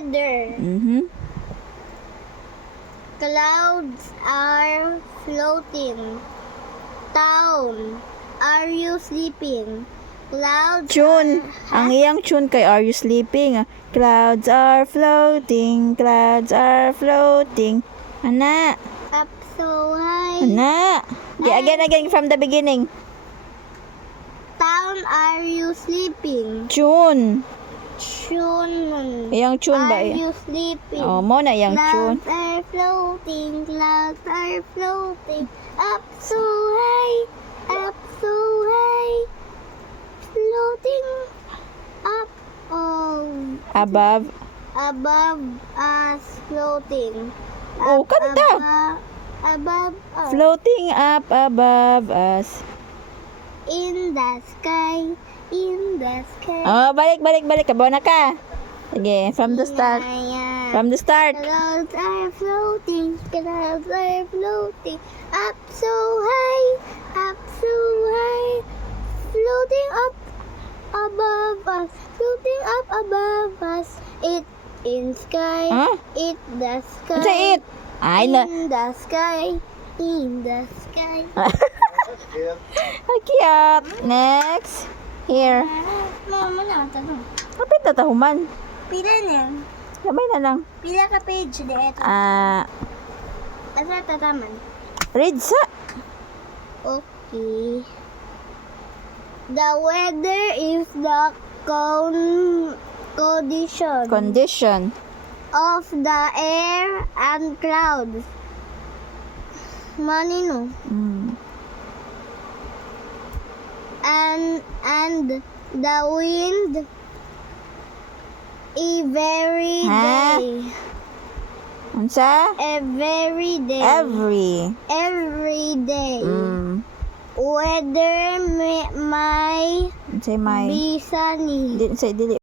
weather. Clouds are floating. Town, are you sleeping? Clouds Tune. are... Ang iyang tune kay Are You Sleeping? Clouds are floating. Clouds are floating. Ana. Up so high. Ana. Again from the beginning. Town, are you sleeping? Tune. Tune. Iyang tune ba? Are you sleeping? Oh, mo na iyang tune. Clouds are floating. Clouds are floating. Up so high. Up so high. Floating up. Oh. Above. Above us. Floating. Oh, kanta. Above us. Floating up above us. In the sky. In the sky. Oh, balik. Kabaw na ka. Sige, from the start. Ayan. From the start. Clouds are floating. Clouds are floating. Up so high. Up so high. Floating up above us. Floating up above us. It in sky. Huh? It the sky. Ano it? Ay, na. In the sky. In the sky. Cute. Next. Here. Mama na, tanong. Kapit na tahuman. Pila na. Sabay na lang. Pila ka page de eto. Asa tataman? Read sa. Okay. The weather is the condition of the air and clouds. Manino. And the wind every Ha? day. Unsa? Every day. Every day. Weather may Unsay may? be sunny. Dili